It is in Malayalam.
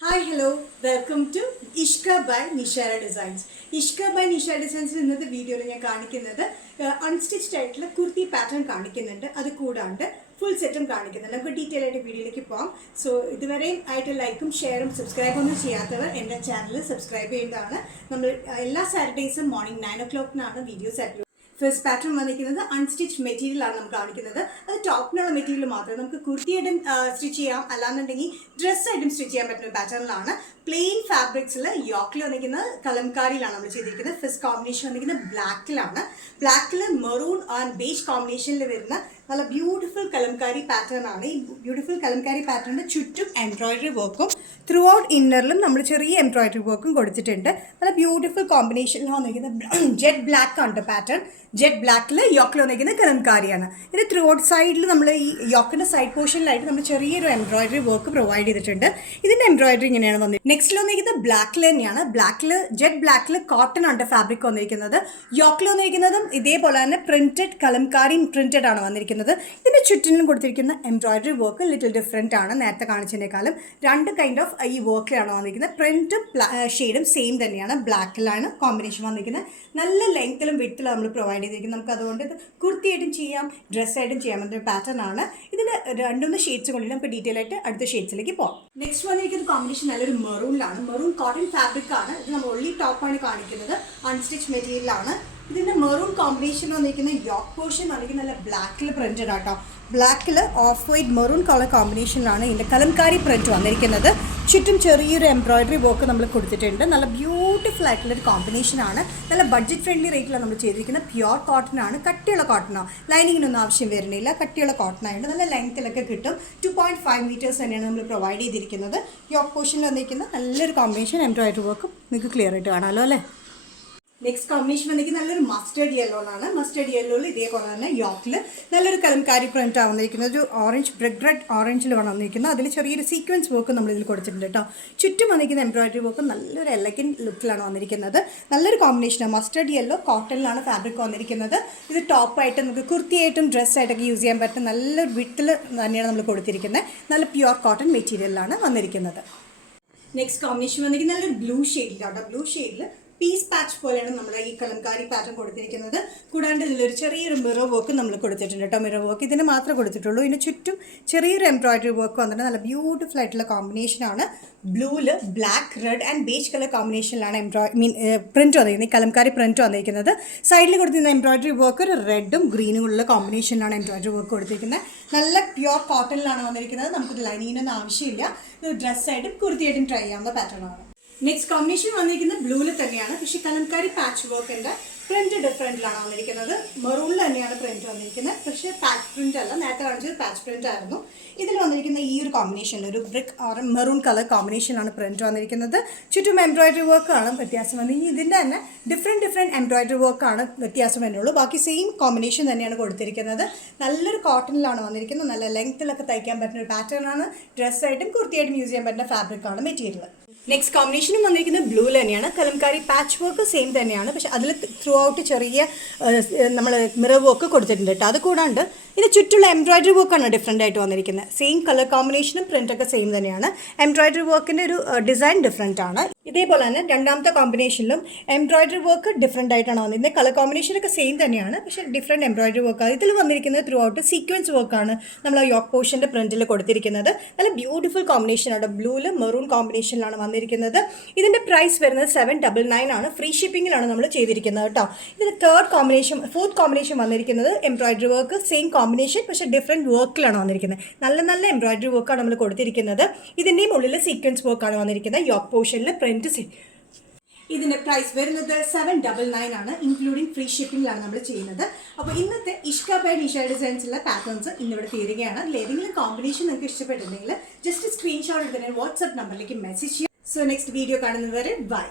Hi, hello, welcome to Ishka by Nishara Designs. Ishka by Nishara Designs ഇന്നത്തെ വീഡിയോയിൽ ഞാൻ കാണിക്കുന്നത് അൺസ്റ്റിച്ച്ഡ് ആയിട്ടുള്ള കുർത്തി പാറ്റേൺ കാണിക്കുന്നുണ്ട്. അത് കൂടാണ്ട് ഫുൾ സെറ്റും കാണിക്കുന്നുണ്ട്. നമുക്ക് ഡീറ്റെയിൽ ആയിട്ട് വീഡിയോയിലേക്ക് പോകാം. സോ ഇതുവരെയും ആയിട്ട് ലൈക്കും ഷെയറും സബ്സ്ക്രൈബ് ഒന്നും ചെയ്യാത്തവർ എൻ്റെ ചാനൽ സബ്സ്ക്രൈബ് ചെയ്യേണ്ടതാണ്. നമ്മൾ എല്ലാ സാറ്റർഡേയ്സും morning 9 o'clock videos upload. First pattern വന്നിരിക്കുന്നത് അൺസ്റ്റിച്ച് മെറ്റീരിയൽ ആണ് നമുക്ക് കാണിക്കുന്നത്. അത് ടോപ്പിനുള്ള മെറ്റീരിയൽ മാത്രമേ നമുക്ക് കുർത്തിയായിട്ടും സ്റ്റിച്ച് ചെയ്യാം, അല്ലാന്നുണ്ടെങ്കിൽ ഡ്രസ്സായിട്ടും സ്റ്റിച്ച് ചെയ്യാൻ പറ്റുന്ന പാറ്റേണിലാണ്. പ്ലെയിൻ ഫാബ്രിക്സിൽ യോക്കിൽ വന്നിരിക്കുന്നത് കലംകാരിയിലാണ് നമ്മൾ ചെയ്തിരിക്കുന്നത്. ഫസ്റ്റ് കോമ്പിനേഷൻ വന്നിരിക്കുന്നത് ബ്ലാക്കിലാണ്. ബ്ലാക്കിൽ മെറൂൺ ആൻഡ് ബേജ് കോമ്പിനേഷനിൽ വരുന്ന നല്ല ബ്യൂട്ടിഫുൾ കലംകാരി പാറ്റേൺ ആണ്. ഈ ബ്യൂട്ടിഫുൾ കലംകാരി പാറ്റേണിൻ്റെ ചുറ്റും എംബ്രോയിഡറി വർക്കും ത്രൂ ഔട്ട് ഇന്നറിലും നമ്മൾ ചെറിയ എംബ്രോയിഡറി വർക്കും കൊടുത്തിട്ടുണ്ട്. നല്ല ബ്യൂട്ടിഫുൾ കോമ്പിനേഷനിൽ വന്നിരിക്കുന്നത് ജെറ്റ് ബ്ലാക്ക് ആണ് പാറ്റേൺ. ജെറ്റ് ബ്ലാക്കിൽ യോക്കിൽ വന്നിരിക്കുന്നത് കലംകാരിയാണ്. ഇത് ത്രൂ ഔട്ട് സൈഡിൽ നമ്മൾ ഈ യോക്കിൻ്റെ സൈഡ് പോർഷനിലായിട്ട് നമ്മൾ ചെറിയൊരു എംബ്രോയിഡറി വർക്ക് പ്രൊവൈഡ് ചെയ്തിട്ടുണ്ട്. ഇതിൻ്റെ എംബ്രോയിഡറി ഇങ്ങനെയാണ് വന്നിരിക്കുന്നത്. നെക്സ്റ്റ് വന്നിരിക്കുന്നത് ബ്ലാക്കിൽ തന്നെയാണ്. ബ്ലാക്കിൽ ജെറ്റ് ബ്ലാക്കിൽ കോട്ടൺ ആണ് ഫാബ്രിക് വന്നിരിക്കുന്നത്. യോക്കിൽ വന്നിരിക്കുന്നതും ഇതേപോലെ തന്നെ പ്രിന്റഡ് കലംകാരി പ്രിന്റഡ് ആണ് വന്നിരിക്കുന്നത്. ഇതിൻ്റെ ചുറ്റിനും കൊടുത്തിരിക്കുന്ന എംബ്രോയിഡറി വർക്ക് ലിറ്റിൽ ഡിഫറെൻ്റ് ആണ് നേരത്തെ കാണിച്ചതിനേക്കാളും. രണ്ട് കൈൻഡ് ഓഫ് ഈ വർക്കിലാണ് വന്നിരിക്കുന്നത്. പ്രിന്റും ഷെയ്ഡും സെയിം തന്നെയാണ്. ബ്ലാക്കിലാണ് കോമ്പിനേഷൻ വന്നിരിക്കുന്നത്. നല്ല ലെങ്ത്തിലും വിഡ്ത്തിലും നമ്മൾ പ്രൊവൈഡ് ചെയ്തിരിക്കുന്നത്. നമുക്ക് അതുകൊണ്ട് ഇത് കുർത്തിയായിട്ടും ചെയ്യാം, ഡ്രസ്സായിട്ടും ചെയ്യാൻ പറ്റുന്ന പാറ്റേൺ ആണ്. ഇതിന് രണ്ടൊന്ന് ഷെയ്ഡ്സ് കൊണ്ടിട്ട് നമുക്ക് ഡീറ്റെയിൽ ആയിട്ട് അടുത്ത ഷെയ്ഡ്സിലേക്ക് പോകാം. നെക്സ്റ്റ് വന്നിരിക്കുന്ന കോമ്പിനേഷൻ നല്ലൊരു മെറൂണിലാണ്. മെറൂൺ കോട്ടൺ ഫാബ്രിക് ആണ്. ഇത് നമ്മൾ ഒള്ളി ടോപ്പാണ് കാണിക്കുന്നത്. അൺസ്റ്റിച്ച് മെറ്റീരിയലാണ്. ഇതിൻ്റെ മെറൂൺ കോമ്പിനേഷൻ വന്നിരിക്കുന്ന യോക്ക് പോർഷൻ വന്നിരിക്കുന്ന നല്ല ബ്ലാക്കിൽ പ്രിന്റഡ് ആട്ടോ. ബ്ലാക്കിൽ ഓഫ് വൈറ്റ് മെറൂൺ കളർ കോമ്പിനേഷനിലാണ് ഇതിൻ്റെ കലംകാരി പ്രിന്റ് വന്നിരിക്കുന്നത്. ചുറ്റും ചെറിയൊരു എംബ്രോയിഡറി വർക്ക് നമ്മൾ കൊടുത്തിട്ടുണ്ട്. നല്ല ബ്യൂട്ടിഫുൾ ആയിട്ടുള്ളൊരു കോമ്പിനേഷനാണ്. നല്ല ബഡ്ജറ്റ് ഫ്രണ്ട്ലി റേറ്റിലാണ് നമ്മൾ ചെയ്തിരിക്കുന്നത്. പ്യുവർ കോട്ടൺ ആണ്. കട്ടിയുള്ള കോട്ടണോ, ലൈനിങ്ങിനൊന്നും ആവശ്യം വരുന്നില്ല. കട്ടിയുള്ള കോട്ടൺ ആയതുകൊണ്ട് നല്ല ലെങ്ത്തിലൊക്കെ കിട്ടും. 2.5 meters തന്നെയാണ് നമ്മൾ പ്രൊവൈഡ് ചെയ്തിരിക്കുന്നത്. യോക്ക് പോർഷനിൽ വന്നിരിക്കുന്ന നല്ലൊരു കോമ്പിനേഷൻ എംബ്രോയിഡറി വർക്കും നിങ്ങൾക്ക് ക്ലിയർ ആയിട്ട് കാണാമല്ലോ അല്ലേ. നെക്സ്റ്റ് കോമ്പിനേഷൻ വന്നിരിക്കുന്നത് നല്ലൊരു മസ്റ്റേർഡ് യെല്ലോയിലാണ്. മസ്റ്റേർഡ് യെല്ലോയിൽ ഇതേപോലെ തന്നെ യോക്കിൽ നല്ലൊരു കലംകാരി പ്രിന്റ് ആണ് വന്നിരിക്കുന്നത്. ഒരു ഓറഞ്ച് ബ്രിക്ക് റെഡ് ഓറഞ്ചിലാണ് വന്നിരിക്കുന്നത്. അതിൽ ചെറിയൊരു സീക്വൻസ് വർക്ക് നമ്മളിതിൽ കൊടുത്തിട്ടുണ്ട് കേട്ടോ. ചുറ്റും വന്നിരിക്കുന്ന എംബ്രോയിഡറി വർക്ക് നല്ലൊരു എലഗൻറ്റ് ലുക്കിലാണ് വന്നിരിക്കുന്നത്. നല്ലൊരു കോമ്പിനേഷനാണ്. മസ്റ്റേർഡ് യെല്ലോ കോട്ടണിലാണ് ഫാബ്രിക് വന്നിരിക്കുന്നത്. ഇത് ടോപ്പായിട്ട് നമുക്ക് കുർത്തിയായിട്ടും ഡ്രസ്സായിട്ടൊക്കെ യൂസ് ചെയ്യാൻ പറ്റുന്ന നല്ലൊരു വിഡ്ത്തിൽ തന്നെയാണ് നമ്മൾ കൊടുത്തിരിക്കുന്നത്. നല്ല പ്യുവർ കോട്ടൺ മെറ്റീരിയലാണ് വന്നിരിക്കുന്നത്. നെക്സ്റ്റ് കോമ്പിനേഷൻ വന്നിരിക്കുന്നത് നല്ലൊരു ബ്ലൂ ഷെയ്ഡിലാണ്. ബ്ലൂ ഷെയ്ഡിൽ പീസ് പാച്ച് പോലെയാണ് നമ്മുടെ ഈ കലംകാരി പാറ്റേൺ കൊടുത്തിരിക്കുന്നത്. കൂടാണ്ട് ഇതിലൊരു ചെറിയൊരു മിറർ വർക്ക് നമ്മൾ കൊടുത്തിട്ടുണ്ട് കേട്ടോ. മിറർ വർക്ക് ഇതിന് മാത്രമേ കൊടുത്തിട്ടുള്ളൂ. ഇതിന് ചുറ്റും ചെറിയൊരു എംബ്രോയിഡറി വർക്ക് വന്നിട്ട് നല്ല ബ്യൂട്ടിഫുൾ ആയിട്ടുള്ള കോമ്പിനേഷനാണ്. ബ്ലൂവിൽ black red and beige colour കോമ്പിനേഷനിലാണ് പ്രിന്റ് വന്നിരിക്കുന്നത്. ഈ കലംകാരി പ്രിന്റ് വന്നിരിക്കുന്നത്. സൈഡിൽ കൊടുത്തിരുന്ന എംബ്രോയിഡറി വർക്ക് ഒരു റെഡും ഗ്രീനും ഉള്ള കോമ്പിനേഷനിലാണ് എംബ്രോയിഡറി വർക്ക് കൊടുത്തിരിക്കുന്നത്. നല്ല പ്യുവർ കോട്ടണിലാണ് വന്നിരിക്കുന്നത്. നമുക്കിത് ലൈനിങ്ങിനൊന്നും ആവശ്യമില്ല. ഇത് ഡ്രസ്സായിട്ടും കുർത്തിയായിട്ടും ട്രൈ ചെയ്യാവുന്ന പാറ്റേൺ ആണ്. നെക്സ്റ്റ് കോമ്പിനേഷൻ വന്നിരിക്കുന്നത് ബ്ലൂവിൽ തന്നെയാണ്. പക്ഷേ കലംകാരി പാച്ച് വർക്കിൻ്റെ പ്രിന്റ് ഡിഫറെൻറ്റിലാണ് വന്നിരിക്കുന്നത്. മെറൂണിൽ തന്നെയാണ് പ്രിന്റ് വന്നിരിക്കുന്നത്. പക്ഷേ പാച്ച് പ്രിന്റ് അല്ല, നേരത്തെ കാണിച്ചത് പാച്ച് പ്രിന്റ് ആയിരുന്നു. ഇതിൽ വന്നിരിക്കുന്ന ഈ ഒരു കോമ്പിനേഷൻ ഒരു ബ്രിക്ക് ഓർ മെറൂൺ കളർ കോമ്പിനേഷനാണ് പ്രിന്റ് വന്നിരിക്കുന്നത്. ചുറ്റും എംബ്രോയിഡറി വർക്കാണ് വ്യത്യാസം വന്നിരിക്കുന്നത്. ഇതിൻ്റെ തന്നെ ഡിഫറെൻറ്റ് എംബ്രോയിഡറി വർക്കാണ് വ്യത്യാസം വരുന്നുള്ളൂ. ബാക്കി സെയിം കോമ്പിനേഷൻ തന്നെയാണ് കൊടുത്തിരിക്കുന്നത്. നല്ലൊരു കോട്ടണിലാണ് വന്നിരിക്കുന്നത്. നല്ല ലെങ്ത്തിലൊക്കെ തയ്ക്കാൻ പറ്റുന്ന ഒരു പാറ്റേൺ ആണ്. ഡ്രസ്സായിട്ടും കുർത്തിയായിട്ടും യൂസ് ചെയ്യാൻ പറ്റുന്ന ഫാബ്രിക്കാണ് മെറ്റീരിയൽ. നെക്സ്റ്റ് കോമ്പിനേഷനും വന്നിരിക്കുന്നത് ബ്ലൂ തന്നെയാണ്. കലംകാരി പാച്ച് വർക്ക് സെയിം തന്നെയാണ്. പക്ഷേ അതിൽ ത്രൂ ഔട്ട് ചെറിയ നമ്മൾ മിറർ വർക്ക് കൊടുത്തിട്ടുണ്ട് കേട്ടോ. അത് കൂടാണ്ട് ഇതിന് ചുറ്റുള്ള എംബ്രോയിഡറി വർക്കാണ് ഡിഫറെൻ്റ് ആയിട്ട് വന്നിരിക്കുന്നത്. സെയിം കളർ കോമ്പിനേഷനും പ്രിൻ്റൊക്കെ സെയിം തന്നെയാണ്. എംബ്രോയിഡറി വർക്കിൻ്റെ ഒരു ഡിസൈൻ ഡിഫറെൻ്റ് ആണ്. ഇതേപോലെ തന്നെ രണ്ടാമത്തെ കോമ്പിനേഷനിലും എംബ്രോയിഡറി വർക്ക് ഡിഫറെൻ്റ് ആയിട്ടാണ് വന്നിരുന്നത്. കളർ കോമ്പിനേഷനൊക്കെ സെയിം തന്നെയാണ്. പക്ഷേ ഡിഫറെൻറ്റ് എംബ്രോയിഡറി വർക്കാണ് ഇതിൽ വന്നിരിക്കുന്നത്. ത്രൂ ഔട്ട് സീക്വൻസ് വർക്കാണ് നമ്മൾ യോക്ക് പോർഷൻ്റെ പ്രിൻറ്റിൽ കൊടുത്തിരിക്കുന്നത്. നല്ല ബ്യൂട്ടിഫുൾ കോമ്പിനേഷനാണ്. ബ്ലൂവിൽ മെറൂൺ കോമ്പിനേഷനിലാണ് വന്നിരിക്കുന്നത്. ഇതിൻ്റെ പ്രൈസ് വരുന്നത് 799 ആണ്. ഫ്രീ ഷിപ്പിങ്ങിലാണ് നമ്മൾ ചെയ്തിരിക്കുന്നത് കേട്ടോ. ഇതിന് ഫോർത്ത് കോമ്പിനേഷൻ വന്നിരിക്കുന്നത് എംബ്രോയിഡറി വർക്ക് സെയിം കോമ്പിനേഷൻ പക്ഷേ ഡിഫറെൻറ്റ് വർക്കിലാണ് വന്നിരിക്കുന്നത്. നല്ല എംബ്രോയിഡറി വർക്കാണ് നമ്മൾ കൊടുത്തിരിക്കുന്നത്. ഇതിൻ്റെയും ഉള്ളിൽ സീക്വൻസ് വർക്കാണ് വന്നിരിക്കുന്നത്. യോക്ക് പോർഷനിൽ പ്രിന്റ്. ഇതിൻ്റെ പ്രൈസ് വരുന്നത് 799 ആണ്. ഇൻക്ലൂഡിങ് ഫ്രീ ഷിപ്പിങ്ങിലാണ് നമ്മൾ ചെയ്യുന്നത്. അപ്പോൾ ഇന്നത്തെ ഇഷ്ക ബൈ നിഷ ഡിസൈൻസിലെ പാറ്റേൺസ് ഇന്നിവിടെ തീരുകയാണ്. ഏതെങ്കിലും കോമ്പിനേഷൻ നിങ്ങൾക്ക് ഇഷ്ടപ്പെട്ടിട്ടുണ്ടെങ്കിൽ ജസ്റ്റ് സ്ക്രീൻഷോട്ട് എടുത്ത് വാട്സ്ആപ്പ് നമ്പറിലേക്ക് മെസ്സേജ് ചെയ്യാം. സോ നെക്സ്റ്റ് വീഡിയോ കാണുന്നത് വരെ ബൈ.